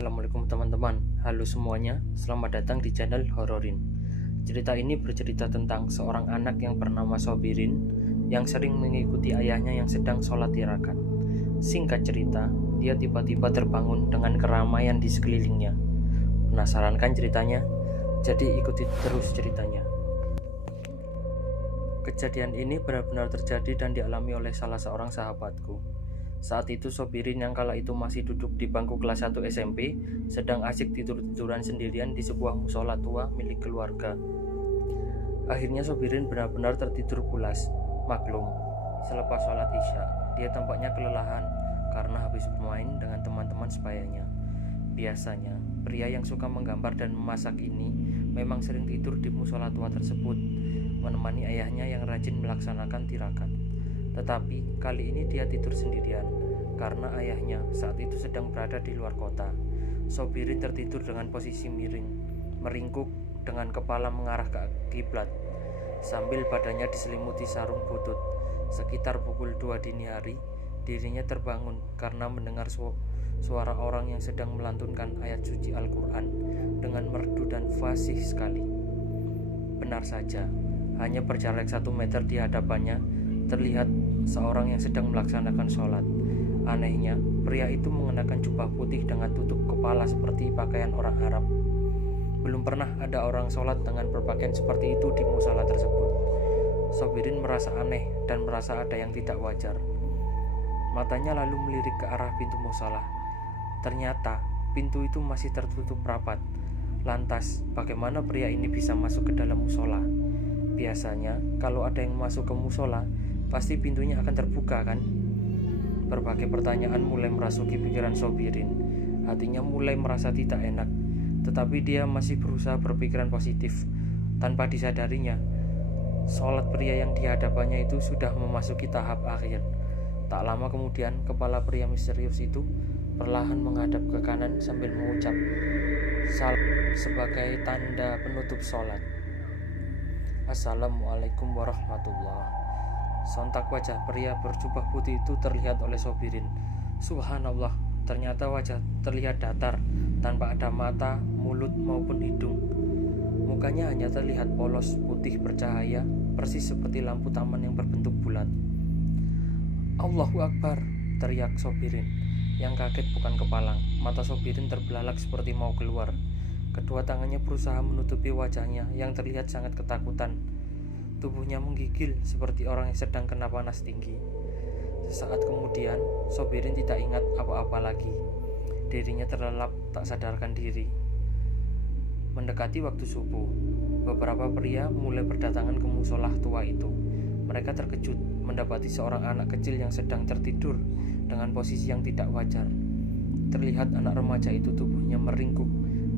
Assalamualaikum teman-teman. Halo semuanya, selamat datang di channel Hororin. Cerita ini bercerita tentang seorang anak yang bernama Sobirin yang sering mengikuti ayahnya yang sedang sholat tirakat. Singkat cerita, dia tiba-tiba terbangun dengan keramaian di sekelilingnya. Penasaran kan ceritanya? Jadi ikuti terus ceritanya. Kejadian ini benar-benar terjadi dan dialami oleh salah seorang sahabatku. Saat itu Sobirin yang kala itu masih duduk di bangku kelas 1 SMP sedang asik tidur-tiduran sendirian di sebuah musola tua milik keluarga. Akhirnya Sobirin benar-benar tertidur pulas. Maklum, selepas sholat isya, dia tampaknya kelelahan karena habis bermain dengan teman-teman sebayanya. Biasanya, pria yang suka menggambar dan memasak ini memang sering tidur di musola tua tersebut, menemani ayahnya yang rajin melaksanakan tirakat. Tetapi kali ini dia tidur sendirian karena ayahnya saat itu sedang berada di luar kota. Sobirin tertidur dengan posisi miring, meringkuk dengan kepala mengarah ke kiblat, sambil badannya diselimuti sarung butut. Sekitar pukul 2 dini hari, dirinya terbangun karena mendengar suara orang yang sedang melantunkan ayat suci Al-Quran dengan merdu dan fasih sekali. Benar saja, hanya berjarak 1 meter di hadapannya terlihat seorang yang sedang melaksanakan sholat. Anehnya, pria itu mengenakan jubah putih dengan tutup kepala seperti pakaian orang Arab. Belum pernah ada orang sholat dengan berpakaian seperti itu di musola tersebut. Sobirin merasa aneh dan merasa ada yang tidak wajar. Matanya lalu melirik ke arah pintu musola. Ternyata pintu itu masih tertutup rapat. Lantas, bagaimana pria ini bisa masuk ke dalam musola? Biasanya, kalau ada yang masuk ke musola, pasti pintunya akan terbuka kan? Berbagai pertanyaan mulai merasuki pikiran Sobirin. Hatinya mulai merasa tidak enak, tetapi dia masih berusaha berpikiran positif. Tanpa disadarinya, sholat pria yang dihadapannya itu sudah memasuki tahap akhir. Tak lama kemudian, kepala pria misterius itu perlahan menghadap ke kanan sambil mengucap salam sebagai tanda penutup sholat. Assalamualaikum warahmatullahi. Sontak wajah pria berjubah putih itu terlihat oleh Sobirin. Subhanallah, ternyata wajah terlihat datar, tanpa ada mata, mulut maupun hidung. Mukanya hanya terlihat polos, putih bercahaya, persis seperti lampu taman yang berbentuk bulat. Allahu Akbar, teriak Sobirin. Yang kaget bukan kepalang, mata Sobirin terbelalak seperti mau keluar. Kedua tangannya berusaha menutupi wajahnya yang terlihat sangat ketakutan. Tubuhnya menggigil seperti orang yang sedang kena panas tinggi. Sesaat kemudian, Sobirin tidak ingat apa-apa lagi. Dirinya terlelap tak sadarkan diri. Mendekati waktu subuh, beberapa pria mulai berdatangan ke musola tua itu. Mereka terkejut mendapati seorang anak kecil yang sedang tertidur dengan posisi yang tidak wajar. Terlihat anak remaja itu tubuhnya meringkuk,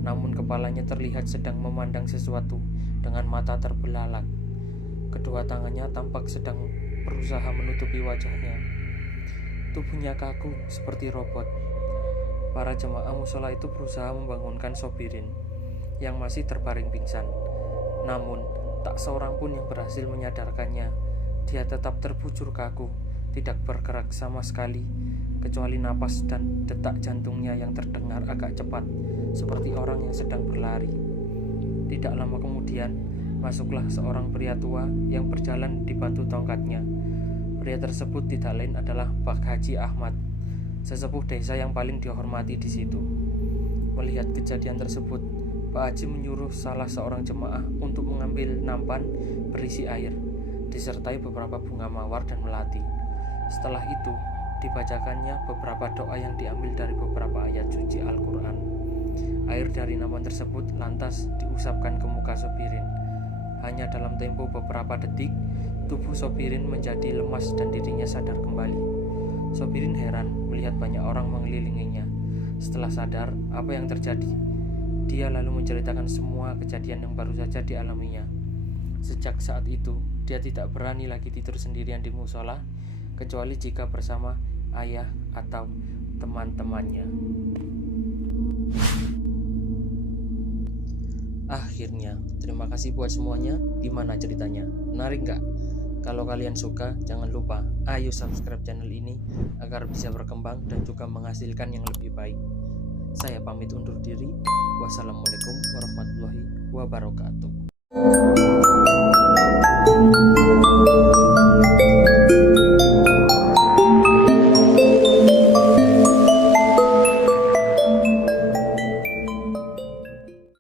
namun kepalanya terlihat sedang memandang sesuatu dengan mata terbelalak. Kedua tangannya tampak sedang berusaha menutupi wajahnya. Tubuhnya kaku seperti robot. Para jemaah musola itu berusaha membangunkan Sobirin yang masih terbaring pingsan. Namun, tak seorang pun yang berhasil menyadarkannya. Dia tetap terbujur kaku, tidak bergerak sama sekali, kecuali napas dan detak jantungnya yang terdengar agak cepat, seperti orang yang sedang berlari. Tidak lama kemudian, masuklah seorang pria tua yang berjalan dibantu tongkatnya. Pria tersebut tidak lain adalah Pak Haji Ahmad, sesepuh desa yang paling dihormati di situ. Melihat kejadian tersebut, Pak Haji menyuruh salah seorang jemaah untuk mengambil nampan berisi air, disertai beberapa bunga mawar dan melati. Setelah itu, dibacakannya beberapa doa yang diambil dari beberapa ayat suci Al-Quran. Air dari nampan tersebut lantas diusapkan ke muka Sobirin. Hanya dalam tempo beberapa detik, tubuh Sobirin menjadi lemas dan dirinya sadar kembali. Sobirin heran melihat banyak orang mengelilinginya. Setelah sadar apa yang terjadi, dia lalu menceritakan semua kejadian yang baru saja dialaminya. Sejak saat itu, dia tidak berani lagi tidur sendirian di musola, kecuali jika bersama ayah atau teman-temannya. Akhirnya, terima kasih buat semuanya. Gimana ceritanya? Menarik nggak? Kalau kalian suka, jangan lupa ayo subscribe channel ini agar bisa berkembang dan juga menghasilkan yang lebih baik. Saya pamit undur diri. Wassalamualaikum warahmatullahi wabarakatuh.